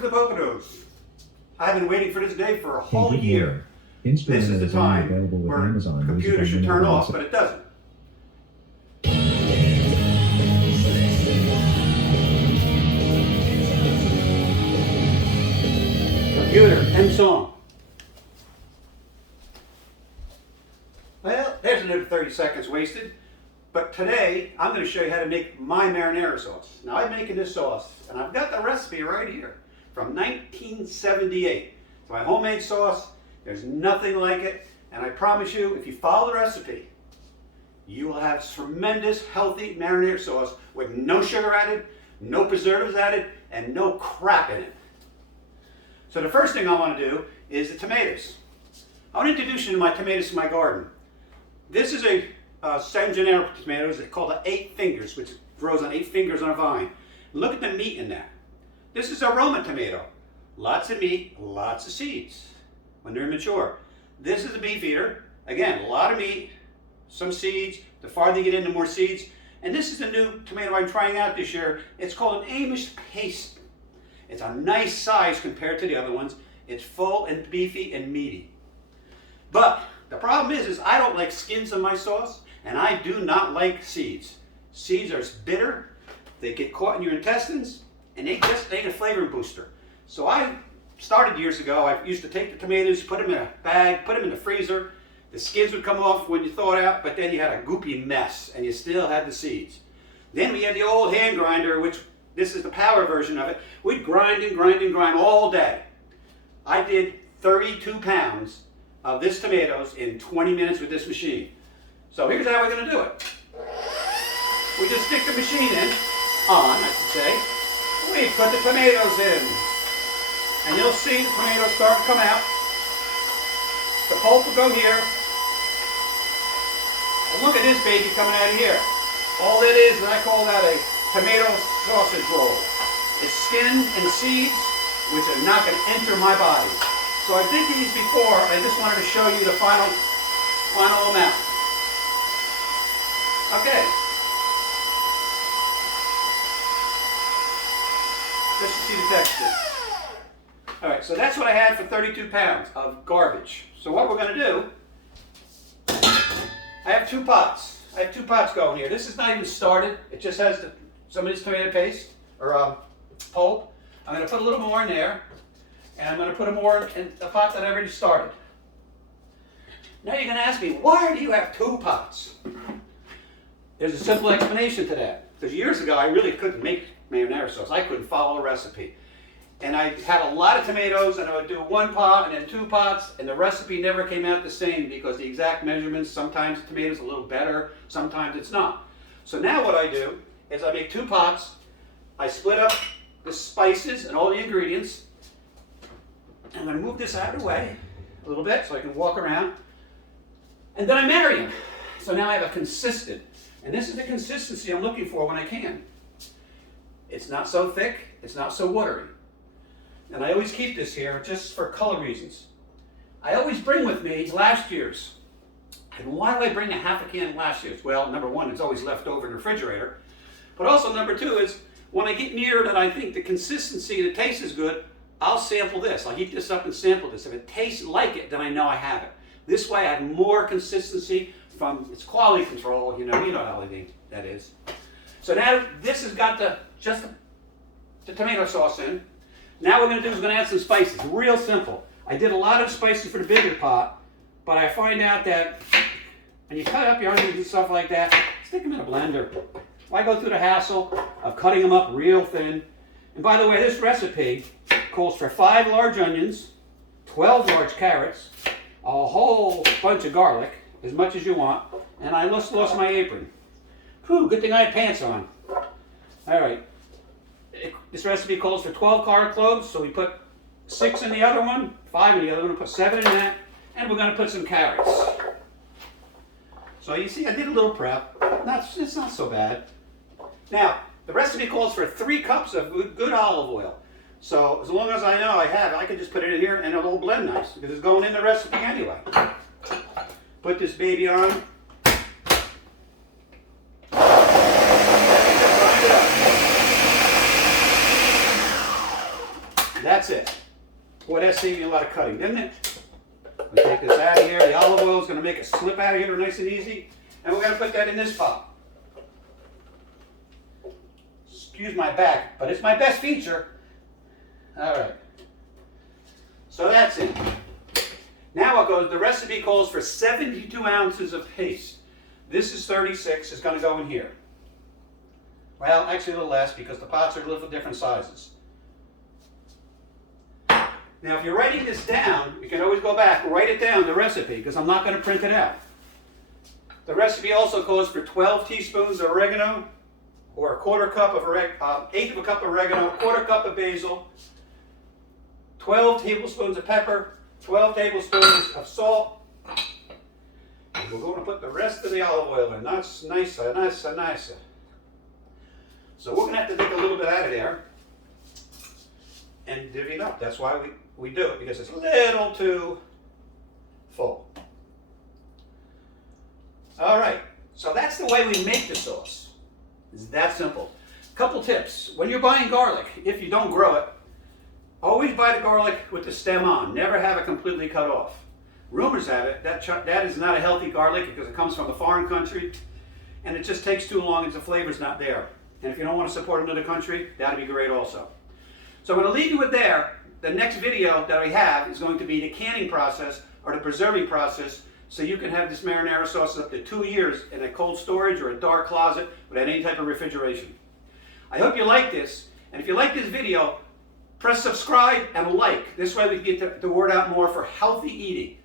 Welcome to the Poconos. I've been waiting for this day for a whole year. This is the time where computers should turn off, but it doesn't. Computer, end song. Well, there's another 30 seconds wasted. But today, I'm going to show you how to make my marinara sauce. Now, I'm making this sauce, and I've got the recipe right here from 1978. It's my homemade sauce. There's nothing like it. And I promise you, if you follow the recipe, you will have tremendous, healthy marinara sauce with no sugar added, no preservatives added, and no crap in it. So the first thing I want to do is the tomatoes. I want to introduce you to my tomatoes from my garden. This is a San Gennaro tomatoes. It's called 8 fingers, which grows on 8 fingers on a vine. Look at the meat in that. This is a Roma tomato. Lots of meat, lots of seeds when they're immature. This is a beef eater. Again, a lot of meat, some seeds. The farther you get in, the more seeds. And this is a new tomato I'm trying out this year. It's called an Amish paste. It's a nice size compared to the other ones. It's full and beefy and meaty. But the problem is I don't like skins in my sauce, and I do not like seeds. Seeds are bitter, they get caught in your intestines, and they just ain't a flavor booster. So I started years ago. I used to take the tomatoes, put them in a bag, put them in the freezer. The skins would come off when you thaw it out, but then you had a goopy mess, and you still had the seeds. Then we had the old hand grinder, which this is the power version of it. We'd grind and grind and grind all day. I did 32 pounds of this tomatoes in 20 minutes with this machine. So here's how we're going to do it. We just stick the machine on, I should say. We put the tomatoes in. And you'll see the tomatoes start to come out. The pulp will go here. And look at this baby coming out of here. All it is, I call that a tomato sausage roll. It's skin and seeds, which are not going to enter my body. So I did these before. I just wanted to show you the final amount. Okay. Just to see the texture. All right, so that's what I had for 32 pounds of garbage. So what we're going to do, I have 2 pots. I have 2 pots going here. This is not even started. It just has some of this tomato paste, or pulp. I'm going to put a little more in there, and I'm going to put more in the pot that I already started. Now you're going to ask me, why do you have 2 pots? There's a simple explanation to that. Because years ago, I really couldn't make marinara sauce. I couldn't follow a recipe. And I had a lot of tomatoes, and I would do 1 pot and then 2 pots, and the recipe never came out the same because the exact measurements, sometimes the tomatoes are a little better, sometimes it's not. So now what I do is I make 2 pots, I split up the spices and all the ingredients, and I'm going to move this out of the way a little bit so I can walk around, and then I marry them. So now I have a consistent, and this is the consistency I'm looking for when I can. It's not so thick, it's not so watery. And I always keep this here just for color reasons. I always bring with me last year's. And why do I bring a half a can of last year's? Well, number 1, it's always left over in the refrigerator. But also number 2 is, when I get near that I think the consistency and the taste is good, I'll sample this. I'll heat this up and sample this. If it tastes like it, then I know I have it. This way I have more consistency from its quality control. You know how that is. So now this has got just the tomato sauce in. Now what we're going to do is we're going to add some spices. Real simple. I did a lot of spices for the bigger pot, but I find out that when you cut up your onions and stuff like that, stick them in a blender. Why go through the hassle of cutting them up real thin? And by the way, this recipe calls for 5 large onions, 12 large carrots, a whole bunch of garlic, as much as you want, and I just lost my apron. Whew, good thing I had pants on. All right. This recipe calls for 12 garlic cloves, so we put 6 in the other one, 5 in the other one, put 7 in that, and we're going to put some carrots. So you see, I did a little prep. It's not so bad. Now, the recipe calls for 3 cups of good olive oil. So as long as I know I have it, I can just put it in here and it'll blend nice because it's going in the recipe anyway. Put this baby on. that's it. Boy, that saved me a lot of cutting, didn't it? We take this out of here. The olive oil is going to make it slip out of here nice and easy. And we're going to put that in this pot. Excuse my back, but it's my best feature. All right. So that's it. Now it goes, the recipe calls for 72 ounces of paste. This is 36, it's going to go in here. Well, actually a little less because the pots are a little different sizes. Now if you're writing this down, you can always go back, write it down, the recipe, because I'm not going to print it out. The recipe also calls for 12 teaspoons of oregano, or a quarter cup of eighth of a cup of oregano, a quarter cup of basil, 12 tablespoons of pepper, 12 tablespoons of salt. And we're going to put the rest of the olive oil in. That's nicer, nicer, nicer. So we're going to have to take a little bit out of there and divvy it up. That's why we do it, because it's a little too full. All right, so that's the way we make the sauce. It's that simple. Couple tips. When you're buying garlic, if you don't grow it, always buy the garlic with the stem on. Never have it completely cut off. Rumors have it that is not a healthy garlic because it comes from a foreign country and it just takes too long and the flavor's not there. And if you don't want to support another country, that'd be great also. So I'm going to leave you with there. The next video that we have is going to be the canning process or the preserving process, so you can have this marinara sauce up to 2 years in a cold storage or a dark closet without any type of refrigeration. I hope you like this, and if you like this video, press subscribe and like. This way we can get the word out more for healthy eating.